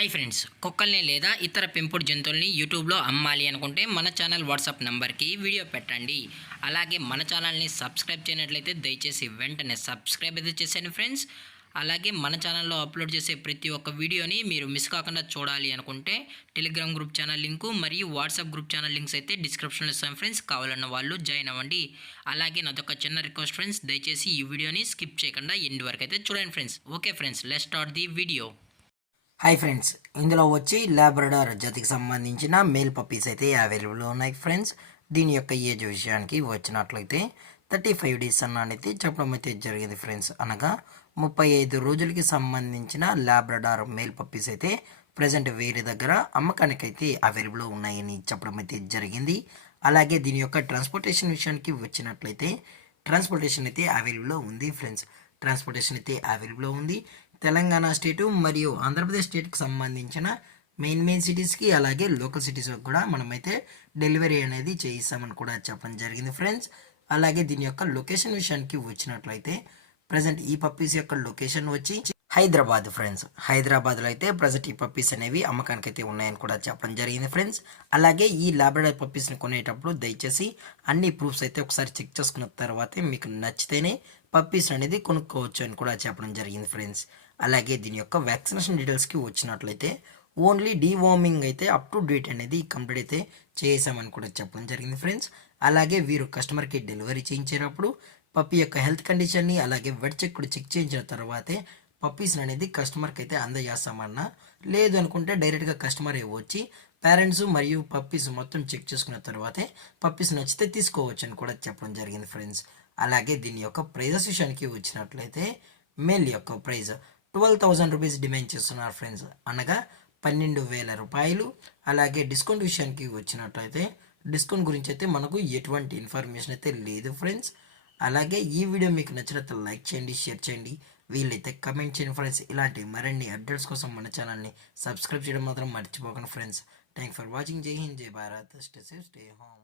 Hi friends, కుక్కల్ని లేదా ఇతర పెంపుడు జంతువుల్ని యూట్యూబ్లో అమ్మాలి అనుకుంటే మన ఛానల్ వాట్సాప్ నెంబర్కి వీడియో పెట్టండి. అలాగే మన ఛానల్ని సబ్స్క్రైబ్ చేయనట్లయితే దయచేసి వెంటనే సబ్స్క్రైబ్ అయితే చేసేయండి ఫ్రెండ్స్. అలాగే మన ఛానల్లో అప్లోడ్ చేసే ప్రతి ఒక్క వీడియోని మీరు మిస్ కాకుండా చూడాలి అనుకుంటే టెలిగ్రామ్ గ్రూప్ ఛానల్ లింకు మరియు వాట్సాప్ గ్రూప్ ఛానల్ లింక్స్ అయితే డిస్క్రిప్షన్లో ఇస్తాం ఫ్రెండ్స్. కావాలన్న వాళ్ళు జాయిన్ అవ్వండి. అలాగే నాదొక చిన్న రిక్వెస్ట్ ఫ్రెండ్స్, దయచేసి ఈ వీడియోని స్కిప్ చేయకుండా ఎండ్ వరకు అయితే చూడండి friends. Okay friends, let's start the video. Hi friends, ఇందులో వచ్చి లాబ్రడార్ జాతికి సంబంధించిన మేల్ పప్పీస్ అయితే అవైలబుల్ ఉన్నాయి ఫ్రెండ్స్. దీని యొక్క ఏజ్ విషయానికి వచ్చినట్లయితే 35 డేస్ అన్నది చెప్పడం అయితే జరిగింది ఫ్రెండ్స్. అనగా 35 రోజులకి సంబంధించిన లాబ్రడార్ మేల్ పప్పీస్ అయితే ప్రజెంట్ వేరే దగ్గర అమ్మకానికి అయితే అవైలబుల్ ఉన్నాయని చెప్పడం అయితే జరిగింది. అలాగే దీని యొక్క ట్రాన్స్పోర్టేషన్ విషయానికి వచ్చినట్లయితే ట్రాన్స్పోర్టేషన్ అయితే అవైలబుల్ ఉంది ఫ్రెండ్స్. ట్రాన్స్పోర్టేషన్ అయితే అవైలబుల్ ఉంది. తెలంగాణ స్టేటు మరియు ఆంధ్రప్రదేశ్ స్టేట్కి సంబంధించిన మెయిన్ సిటీస్కి అలాగే లోకల్ సిటీస్కి కూడా మనమైతే డెలివరీ అనేది చేయిస్తామని కూడా చెప్పడం జరిగింది ఫ్రెండ్స్. అలాగే దీని యొక్క లొకేషన్ విషయానికి వచ్చినట్లయితే ప్రజెంట్ ఈ పప్పీస్ యొక్క లొకేషన్ వచ్చి హైదరాబాద్ ఫ్రెండ్స్. హైదరాబాద్లో అయితే ప్రజెంట్ ఈ పప్పీస్ అనేవి అమ్మకానికి అయితే ఉన్నాయని కూడా చెప్పడం జరిగింది ఫ్రెండ్స్. అలాగే ఈ లాబ్రడార్ పప్పీస్ని కొనేటప్పుడు దయచేసి అన్ని ప్రూఫ్స్ అయితే ఒకసారి చెక్ చేసుకున్న తర్వాతే మీకు నచ్చితేనే పప్పీస్ అనేది కొనుక్కోవచ్చు అని కూడా చెప్పడం జరిగింది ఫ్రెండ్స్. అలాగే దీని యొక్క వ్యాక్సినేషన్ డీటెయిల్స్కి వచ్చినట్లయితే ఓన్లీ డీవార్మింగ్ అయితే అప్ టు డేట్ అనేది కంప్లీట్ అయితే చేసామని కూడా చెప్పడం జరిగింది ఫ్రెండ్స్. అలాగే వీరు కస్టమర్కి డెలివరీ చేయించేటప్పుడు పప్పీ యొక్క హెల్త్ కండిషన్ని అలాగే వెట్ చెక్ కూడా చెక్ చేయించిన తర్వాతే పప్పీస్ అనేది కస్టమర్కి అయితే అందజేస్తామన్నా, లేదు అనుకుంటే డైరెక్ట్గా కస్టమర్ వచ్చి పేరెంట్స్ మరియు పప్పీస్ మొత్తం చెక్ చేసుకున్న తర్వాతే పప్పీస్ నచ్చితే తీసుకోవచ్చు అని కూడా చెప్పడం జరిగింది ఫ్రెండ్స్. అలాగే దీని యొక్క ప్రైజెస్ విషయానికి వచ్చినట్లయితే మేల్ యొక్క ప్రైజ్ 12,000 రూపీస్ డిమాండ్ చేస్తున్నారు ఫ్రెండ్స్. అనగా 12,000 రూపాయలు. అలాగే డిస్కౌంట్ విషయానికి వచ్చినట్లయితే డిస్కౌంట్ గురించి అయితే మనకు ఎటువంటి ఇన్ఫర్మేషన్ అయితే లేదు ఫ్రెండ్స్. అలాగే ఈ వీడియో మీకు నచ్చినట్లయితే లైక్ చేయండి, షేర్ చేయండి, వీళ్ళైతే కమెంట్ చేయండి ఫ్రెండ్స్. ఇలాంటి మరిన్ని అప్డేట్స్ కోసం మన ఛానల్ని సబ్స్క్రైబ్ చేయడం మాత్రం మర్చిపోకండి ఫ్రెండ్స్. Thank for watching. జై హింద్, జై Bharat, stay safe, stay home.